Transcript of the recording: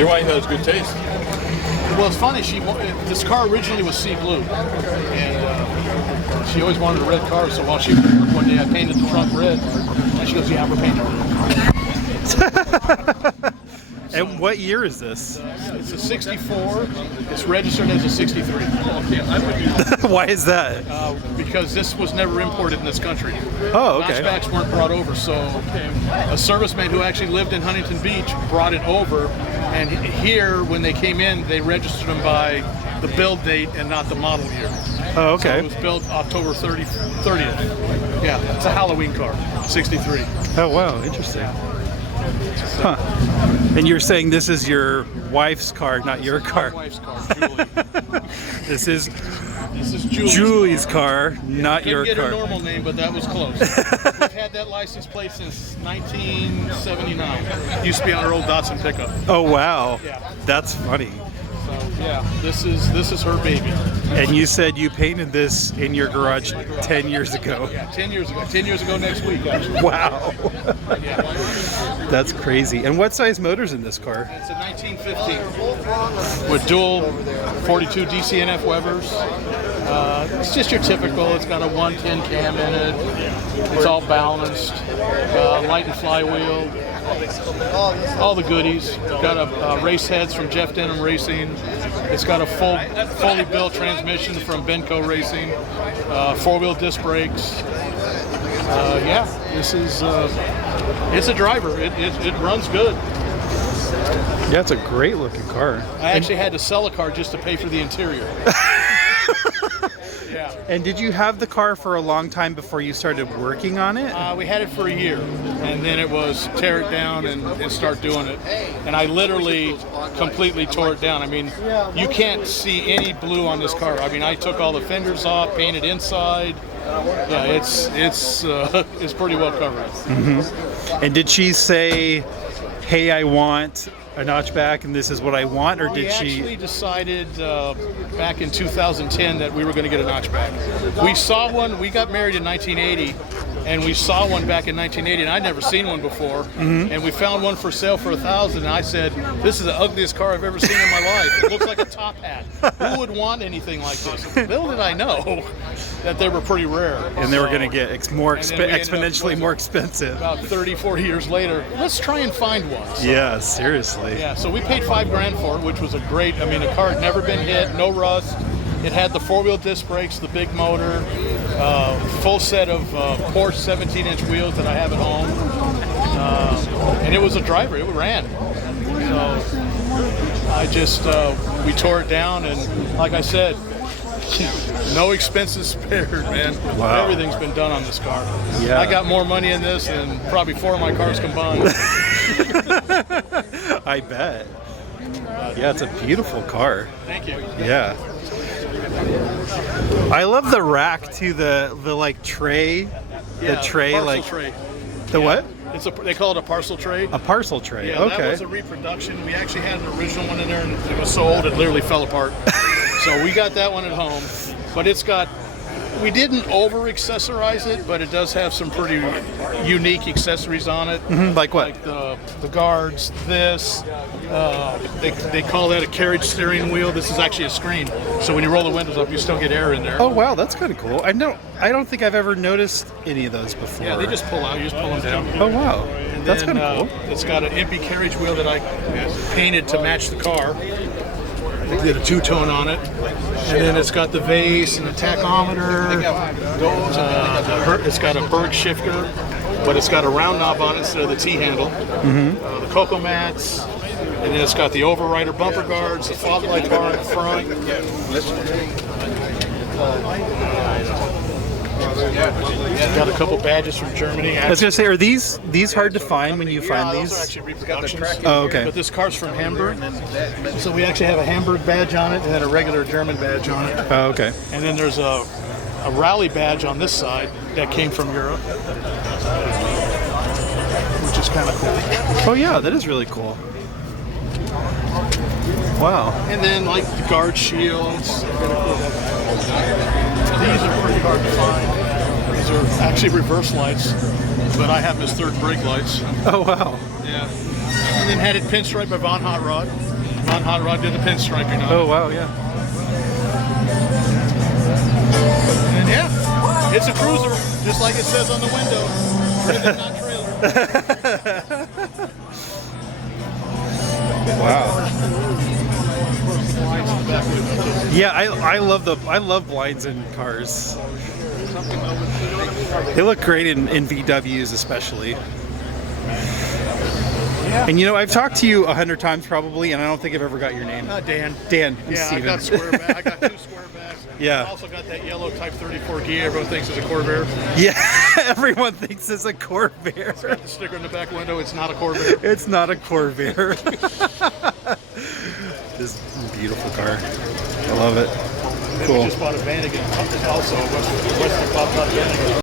Your wife has good taste. Well, it's funny. This car originally was SeaBlue, and she always wanted a red car. So while she was at work one day, I painted the trunk red, and she goes, "Yeah, I'm repainted." And what year is this? It's a 64. It's registered as a 63. Why is that? Because this was never imported in this country. Oh, okay. Notchbacks weren't brought over, so a serviceman who actually lived in Huntington Beach brought it over, and here, when they came in, they registered them by the build date and not the model year. Oh, okay. So it was built October 30th. Yeah, it's a Halloween car, 63. Oh, wow, interesting. Huh. And you're saying this is your wife's car, not your car. My wife's car, Julie. This is Julie's car, not your Couldn't get car. her normal name, but that was close. We've had that license plate since 1979. Used to be on her old Datsun pickup. Oh, wow. Yeah. That's funny. So yeah, this is her baby. And you said you painted this in your garage 10 years ago. Yeah, 10 years ago. 10 years ago next week, actually. Wow. Yeah. That's crazy. And what size motor's in this car? It's a 1915 with dual 42 DCNF Webers. It's just your typical. It's got a 110 cam in it. It's all balanced. Light and flywheel. All the goodies. Got a race heads from Jeff Denham Racing. It's got a fully built transmission from Benco Racing. Four-wheel disc brakes. Yeah, this is. It's a driver. It runs good. Yeah, it's a great looking car. I actually had to sell a car just to pay for the interior. Yeah. And did you have the car for a long time before you started working on it? We had it for a year, and then it was tear it down and start doing it. And I literally completely tore it down. I mean, you can't see any blue on this car. I mean, I took all the fenders off, painted inside. Yeah, it's pretty well covered. Mm-hmm. And did she say, "Hey, I want a notchback, and this is what I want," or did she? We actually decided back in 2010 that we were going to get a notchback. We saw one. We got married in 1980, and we saw one back in 1980, and I'd never seen one before. Mm-hmm. And we found one for sale for $1,000. And I said, "This is the ugliest car I've ever seen in my life. It looks like a top hat. Who would want anything like this?" Little did I know that they were pretty rare. And they were going to get exponentially more expensive. About 30, 40 years later, let's try and find one. So, yeah, seriously. yeah, so we paid $5,000 for it, which was a great. I mean, the car had never been hit, no rust. It had the four-wheel disc brakes, the big motor, full set of Porsche 17-inch wheels that I have at home, and it was a driver. It ran. So I just we tore it down, and like I said, no expenses spared, man. Wow. Everything's been done on this car. Yeah. I got more money in this than probably 4 of my cars combined. I bet. Yeah, it's a beautiful car. Thank you. Yeah. I love the rack too, the like tray. Yeah, the tray, parcel like tray. the what? They call it a parcel tray. A parcel tray. Yeah, Okay. that was a reproduction. We actually had an original one in there, and it was so old it literally fell apart. So we got that one at home, but we didn't over-accessorize it, but it does have some pretty unique accessories on it. Mm-hmm. Like what? Like the guards, this. They call that a carriage steering wheel. This is actually a screen. So when you roll the windows up, you still get air in there. Oh wow, that's kind of cool. I don't think I've ever noticed any of those before. Yeah, they just pull out. You just pull them down. Oh wow, And that's then, kind of cool. It's got an empty carriage wheel that I painted to match the car. They did a two-tone on it, and then it's got the vase and the tachometer. It's got a Berg shifter, but it's got a round knob on it instead of the T-handle. Mm-hmm. The cocoa mats, and then it's got the overrider bumper guards, the fog light bar in the front. Got a couple badges from Germany. I was gonna say, are these hard to find when you find Those are these? actually reproductions. Oh, okay. But this car's from Hamburg, so we actually have a Hamburg badge on it and then a regular German badge on it. Oh, okay. And then there's a rally badge on this side that came from Europe, which is kind of cool. Oh yeah, that is really cool. Wow. And then like the guard shields. These are pretty hard to find. These are actually reverse lights, but I have them as third brake lights. Oh wow. Yeah. And then had it pinstriped by Von Hotrod. on Hotrod, did the pinstriping on it. Oh wow, yeah. And yeah, it's a cruiser, just like it says on the window. Driven, not trailer. Wow. Yeah, I love blinds in cars. They look great in VWs especially. And you know, I've talked to you 100 times probably, and I don't think I've ever got your name. Dan. Dan. I'm Yeah, Steven. I got square back. I got 2 square backs. Yeah. I also got that yellow Type 34 Gia everyone thinks is a Corvair. Yeah, everyone thinks it's a Corvair. It's got the sticker in the back window. It's not a Corvair. It's not a Corvair. This beautiful car. I love it. Then Cool. we just bought a van again. Also, Western Pop Top van again.